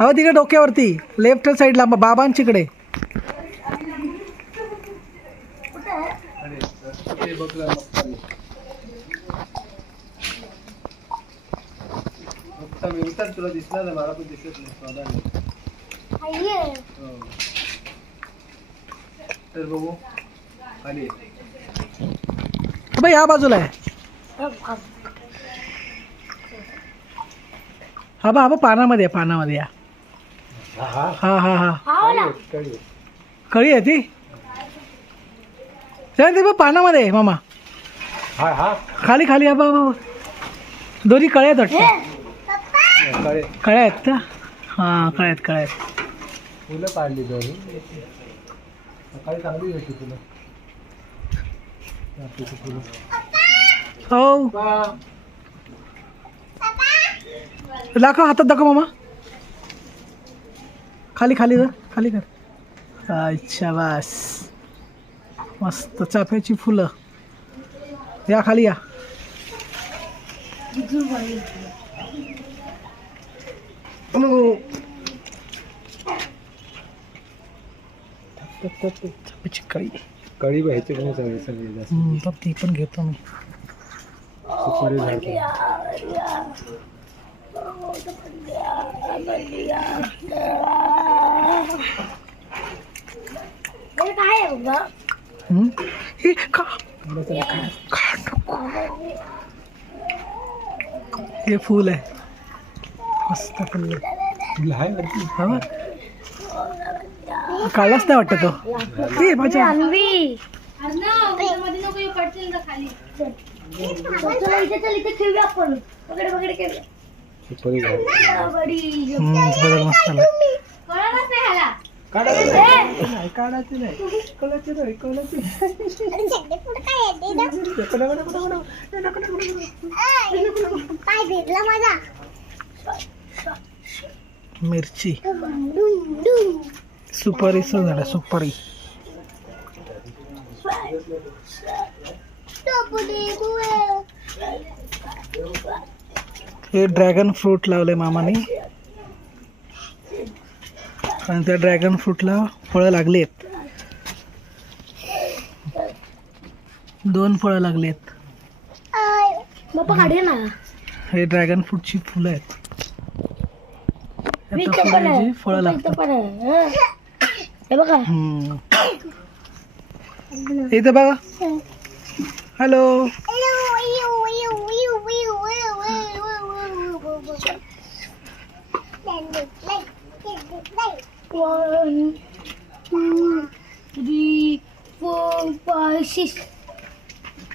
हो तिकडे डोक्यावरती. लेफ़्ट साईडला बाबांच्याकडे तुला दिसणार नाही मला या बाजूला हा बा हा पानामध्ये आहे पानामध्ये या. हा हा. हा कळी आहे ती? ती बा पानामध्ये आहे मामा. हा हा. खाली खाली हा बा बा दोन्ही कळ्या आहेत वाटतं. कळे कळ्या आहेत का? हां कळ्या आहेत कळ्या आहेत फुलं काढली दोन्ही सकाळी चांगली होती फुलं. हो. दाखव हातात दाखव मामा. खाली खाली जर खाली कर अच्छा बस. मस्त चाफ्याची फुलं. या खाली या. चाफ्याची कळी. कळी व्हायची पण सगळी तर ती पण घेतो मी. सुपारी झाड हे का का हे फूल आहे. मस्त फुल फुलं आहे. वरती हा नाही वाटत तो. हे माझ्या मस्त काढायचं नाही. काढायचं नाही. कळायचं नाही कळायचं काय भेटला माझा. मिरची. सुपारी टोपली बुए हे ड्रॅगन फ्रूट लावलंय मामाने. आणि त्या ड्रॅगन फ्रूटला फळं लागली आहेत दोन फळं लागली आहेत हे ड्रॅगन फ्रूटची फुलं आहेत. फळं लागतात. हे. बघा. इथं बघा. Hello. One, two, three, four, five, six.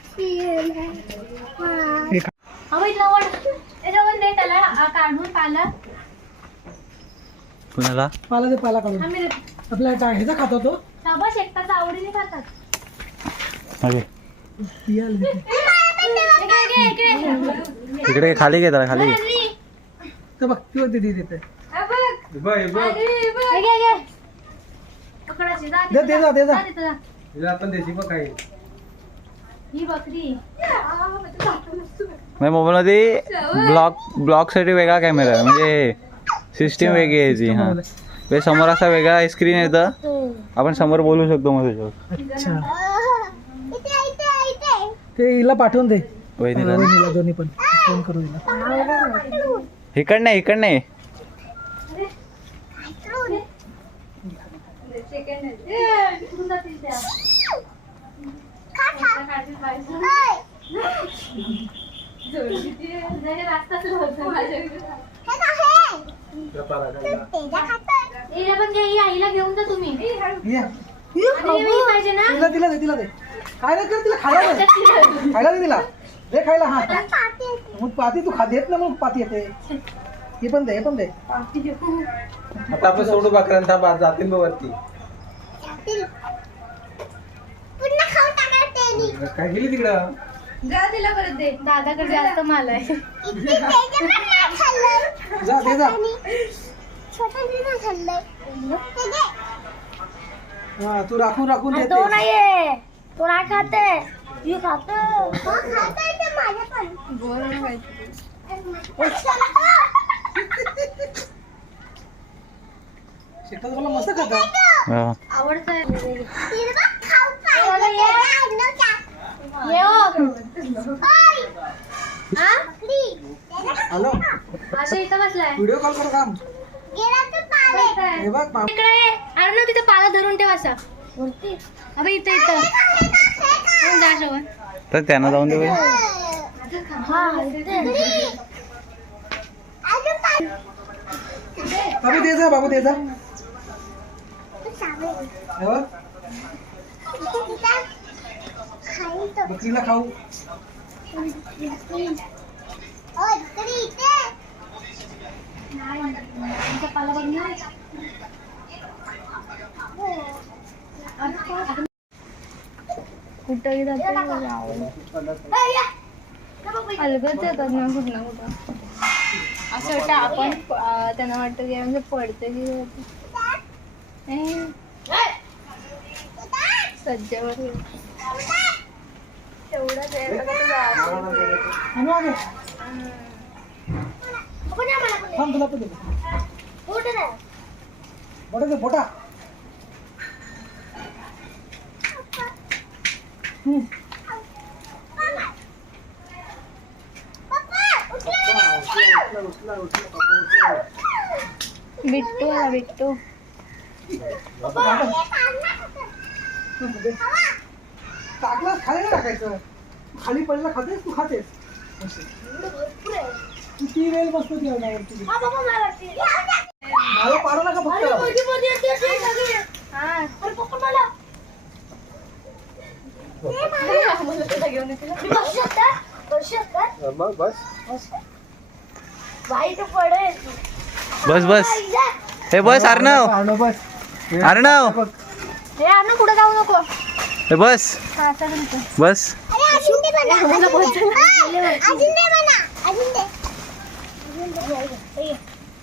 Seven, five. हे का- काढून पाला कुणाला पाला दे पाला काढून आम्ही आपल्या टा- ह्याचा खातो तो शाबाश एकटाच आवडीने खातात पियाल दे. इकडे, इकडे, इकडे. इकडे खाली घे जरा खाली घे. बघ किंवा दिदी देते बघ. बघ. बघ. हे घे, घे. पकडाची, जा दे, दे जा, दे जा. जा तिथं जा. हिला आपण देशी बघ काही ही बकरी. म्हणजे मोबाईल मध्ये ब्लॉक ब्लॉकसाठी वेगळा कॅमेरा आहे. म्हणजे सिस्टीम वेगळी आहे ती हा. ते समोर असा वेगळा स्क्रीन येतं आपण समोर बोलू शकतो मग त्याच्यावर. अच्छा. इथे इथे इथे. ते हिला पाठवून दे. वहिनीला. वहिनीला दोन्ही पण फोन करू हिला. इकड नाही इकड नाही सेकंड आहे. ए, कुठून जातील त्या? त्या काढतील पाहिजे. जोडली ती. नाही, हे रास्ताच होतं माझ्याकडे. हिला पण घेऊन जा तुम्ही आणि पाहिजे ना तिला तिला दे तिला दे काय नाही कर तिला खायला दे खायला दे तिला दे खायला हा मग पाती तू खा देत ना मग पाती येते हे पण दे हे पण दे आता आपण सोडू बकऱ्यांचा बा जातील वरती. पुन्हा खाऊन टाकणार त्यांनी काय गेली तिकडं? जा तिला परत दे. दादाकडे जास्त माल आहे. इतकी त्याच्या पण नाही खाल्लंय जा दे जा. छोट्याने नाही खाल्लंय ते घे. हा तू राखून राखून तो देते नाहीये. तो नाही खाते मी खातो. हो खातोय ते माझ्या पण. चिकन मला मस्त खाता. आवडतंय हॅलो असं इथं बसलाय. व्हिडिओ कॉल करू काम हे बघ मामा. इकडे ये. अरे ना तिथे पाला धरून ठेव असा. अबे इथं इथं. जा तर त्यांना जाऊन दे बाई. बाबू दे जा बाबू हे बकरीला खाऊ. कुठं जाते अलगच येतात ना कुठं ना कुठं असं वाटतं आपण त्यांना वाटतं की म्हणजे पडते की सज्जावर बिट्टू आला. बिट्टू टाकलं खाली नाही टाकायचं. खाली पडला खातेस तू खातेस. किती वेळ बसतो ती मला पाडू नका फक्त. मग बस. बस. बस हे बस अर्णव बस. अर्णव हे पुढे जाऊ नको. हे बस. हा चल इथं. बस.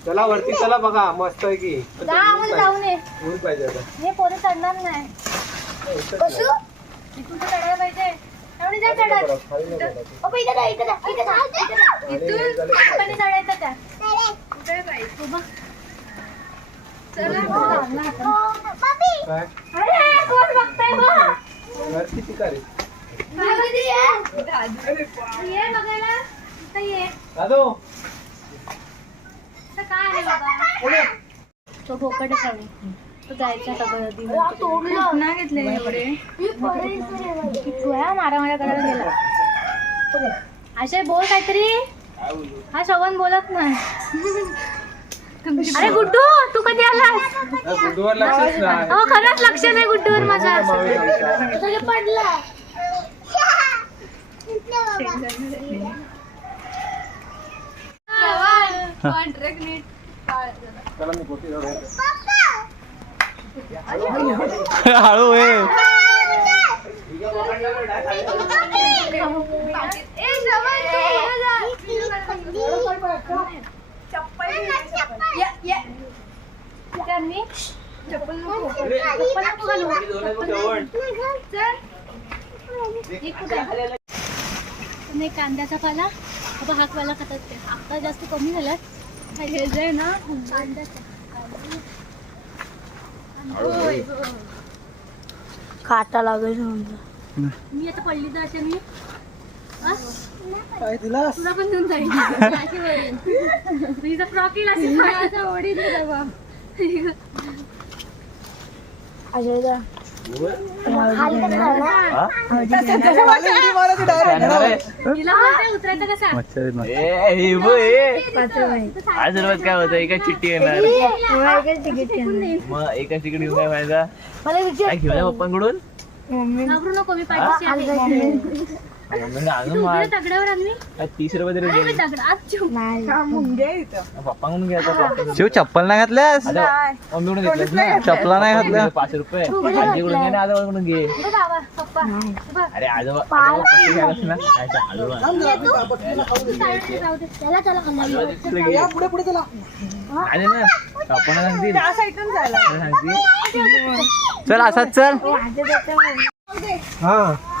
चला. वरती चला बघा. मस्त आहे की. जा आम्हाला जाऊन ये ऊन पाहिजे आता. हे पोरं चढणार नाही. इथून तर चढायला पाहिजे. एवढी जा चढत खाली कुठे ती रे? तो भोकट प्राणी तो जायचा सगळं घेतले एवढे मारा मारा करायला गेला अशय बोल काहीतरी हा श्रवण बोलत नाही अरे गुड्डू तू कधी आलास? या गुड्डूवर लक्षच नाही. हो खरंच लक्ष नाही गुड्डूवर माझा. पडला कॉन्ट्रॅक्ट नीट चला मी गोटी धरून येतो. हळू ये. त्यांनी चप्पल नको चप्पल नको घालू. तुम्ही कांद्याचा पाला? बाबा हा पाला खातात ते. आता जास्त कमी झाला हे जे आहे ना कांद्याचा. काटा लागेल मी आता पडली तर असे मी? काय दिलास? तुला पण देऊन जाईल. जर फ्रॉक येईल अशी कसा? मच्छर आज रोज काय होतं? एका चिठ्ठी येणार. मग एका तिकडे घेऊन काय फायदा? काय घेऊया पप्पांकडून? नको मी आहे. मम्मीने आणून तू मार उभी दगडावर आणली? काय तीस रुपये तरी अरे दे. पप्पांकडून घ्यायचा शिव चप्पल नाही घातल्यास? मम्मीकडून घेतल्यास ना? चपला नाही घातल्या पाच रुपये. आजीकडून घे ना आजोबाकडून घे. पप्पा. अरे आजोबा ना काय ते जाऊ दे. चला चला खाली. या पुढे पुढे चला. आले ना? पप्पांना सांगतील सांगतील चल असाच चल. हा शिव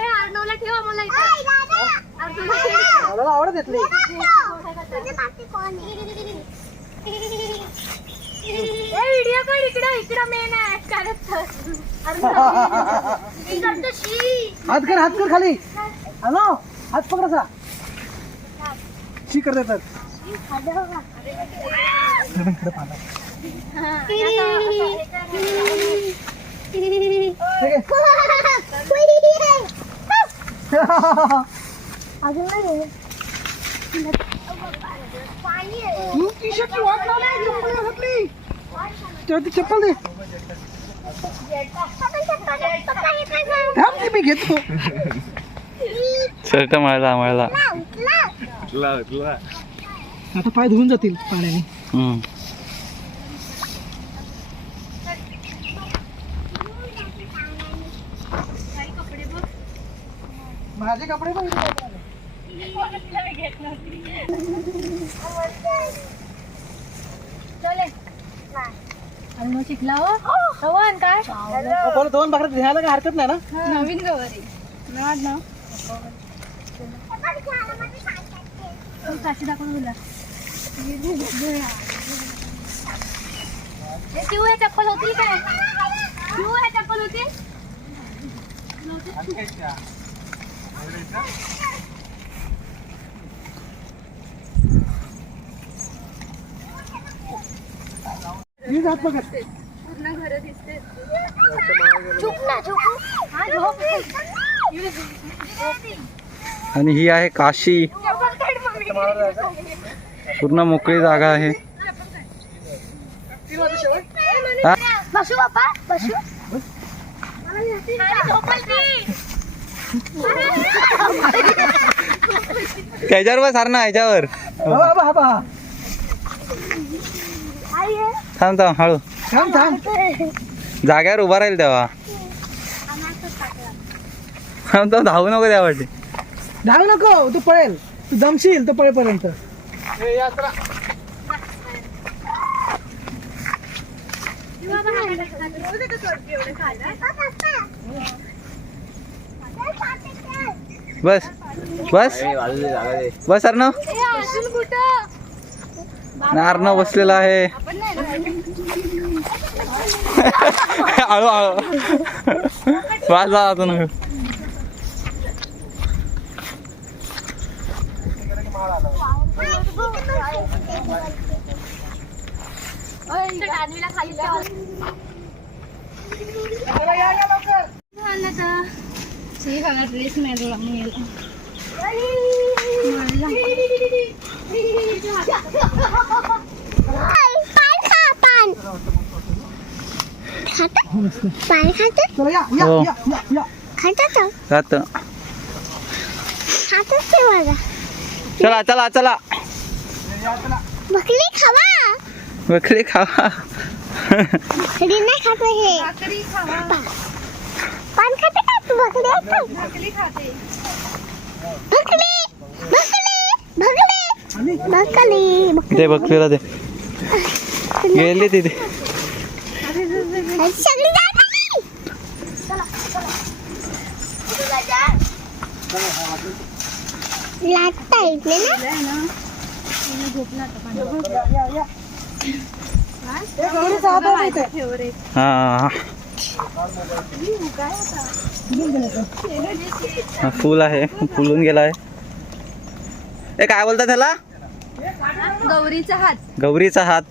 अर्णवला ठेवा मला अर्णवला आवडत येतली व्हिडिओ काढ इकडं. इकडं मेन आहे. हात कर हात कर खाली. हॅलो हात पकडायचा शी कर देतात. ठीक आहे? तू टी शर्टची वाट लावली चप्पल घातली. तेव्हा ती चप्पल दे. थांब ती मी घेतो. शर्ट मळला मळला. आता पाय धुवून जातील पाण्याने. माझे कपडे पण. अर्णव शिकला हो? काय? बोल दोन भाकऱ्या घ्यायला काय हरकत नाही ना? नवीन गवारी. ना. काशी दाखव तुला ए, शिव हे चप्पल होती काय? शिव हे चप्पल होती मी जात बघत पूर्ण घर दिसते हा झोप आणि ही आहे काशी. पूर्ण मोकळी जागा आहे. हा? बसू बाप्पा बसू. झोपल ती. त्याच्यावर बस ना ह्याच्यावर हा हा थांब थांब हळू. थांब थांब. जाग्यावर उभा राहील तेव्हा. थांब थांब धावू नको त्यासाठी धाव नको तू पळेल. तू दमशील तो पळेपर्यंत. बस. बस. बस अर्णव. अजून अर्णव बसलेला आहे. हळू हळू. वाज जा डानवीला खाली ठेव. झालं तर. शी मला ड्रेस मिळाला मिळाला चला या या हो. या या या जात चला चला चला बकरी खावा बकरी खावा बकरी नाही खात हे भाकरी खावा पान खाते का तू बकरी आहे तू? भाकरी खाते. दे बकरीला दे. गेली तिथे सगळी. लागता ना? हा. हा, फुल आहे. फुलून गेला आहे. ए काय बोलता त्याला? गौरीचा हात. गौरीचा हात.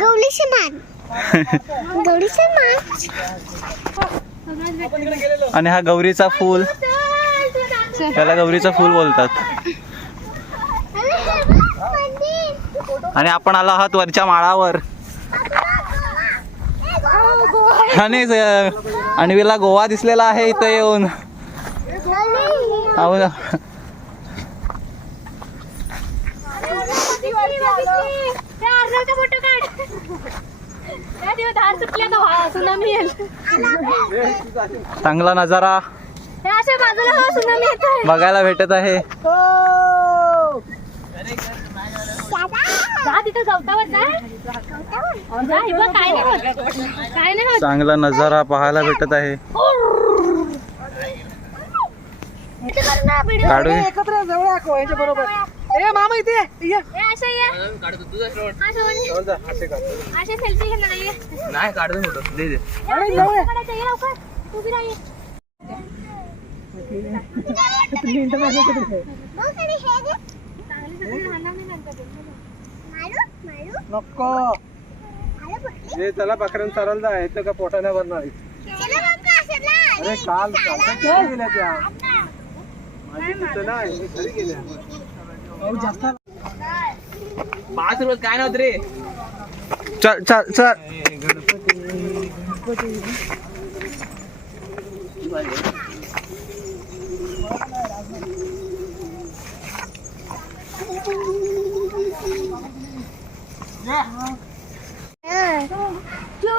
गौरीचे मान गौरीचे मान आणि हा गौरीचा फूल. त्याला गौरीचं फूल बोलतात. आणि आपण आलो आहात वरच्या माळावर. आणि अणवीला गोवा दिसलेला आहे इथं येऊन. हो ना. चांगला नजारा. बघायला भेटत आहे. हो. जा तिथं गवतावर जा. जा, हे बघ, काय नाही होत. काय नाही होत. चांगला नजारा पाहायला भेटत आहे. काढू. ए, एकत्र जवळ आको याच्या बरोबर. ए मामा इथे ये, ये. हे असं ये असं म्हणजे असे सेल्फी घेणार ये आणि जवळ ये. पकडायचं, ये लवकर. तू बी राही तुम्ही इंटरनॅशनल किती आहे? नको. हे त्याला बकऱ्यान चरायला जाय इथं का पोटाने भरणार? अरे काल काल किती गेल्या त्या? माझी तिथं नाही मी घरी गेल्या. अहो, जास्त चल चल चल. तू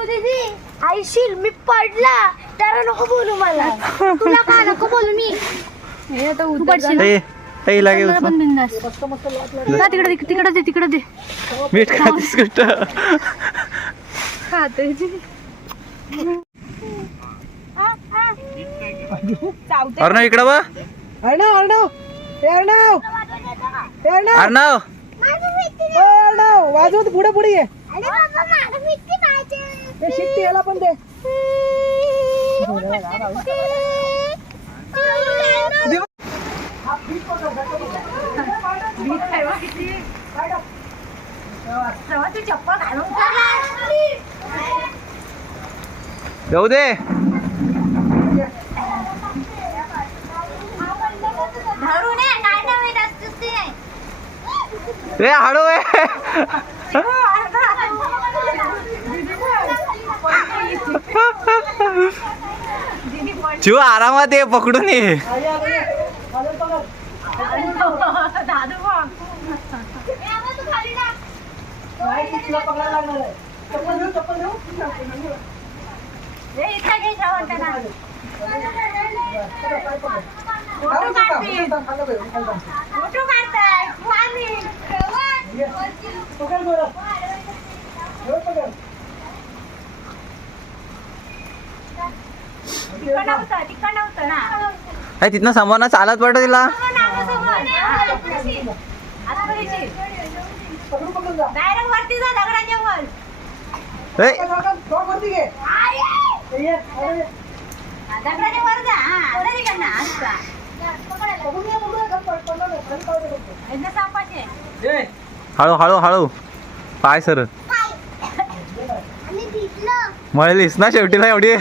दीदी आईशील मी पडला. तर नको बोलू मला. तुला का नको बोलू मी? हे आता उतरशील ए ए लागे मला पण बिंदास. जा तिकडे दे, तिकडे दे तिकडे दे. मीठ खातीस कुठं खाते अर्णव इकडं बा अर्णव अर्णव. अर्णव. अर्णव. अर्णव वाजवत पुढे पुढे ये. ते शिकते याला पण दे. जाऊ दे धरून ये काय नवीन असतेस ते रे हळू आहे शिव आरामात ये पकडून ये. नाही, ती पकड. बरं पकड. अरे तिथनं समोर ना. चालत पडतो तिला. पकडून हळू हळू हळू. पाय सर. मळलीस ना शेवटीला एवढी?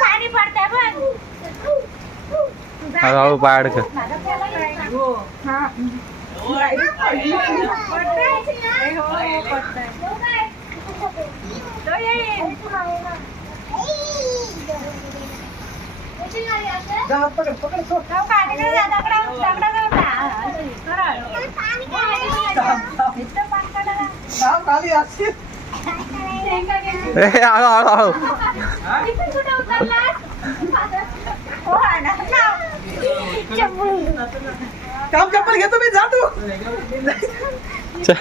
पाणी पडतंय बघ हळू हळू पाय अडक जा, हात पकड, पकड, सोड. जा, खाली असशील. ए हळू हळू हळू काम चप्पल घेतो मी जा तू च-